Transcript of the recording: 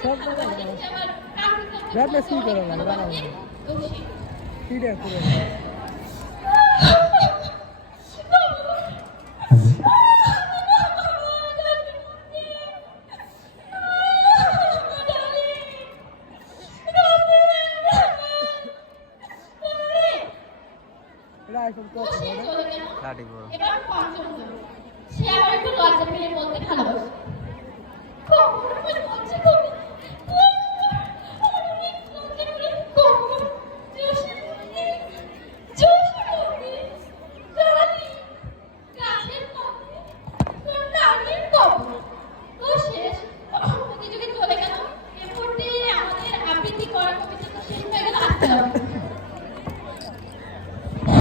সব কথা ব্যাটলে সি করে না দাঁড়াও সিরিয়াস করে এবার পঞ্চম জন সে আবার একটু লজ্জা পেলে বলতে ভালোবাসে চলে গেল এরপর আমাদের আবৃত্তি করা কবিতা তো শেষ হয়ে গেল আসতে হবে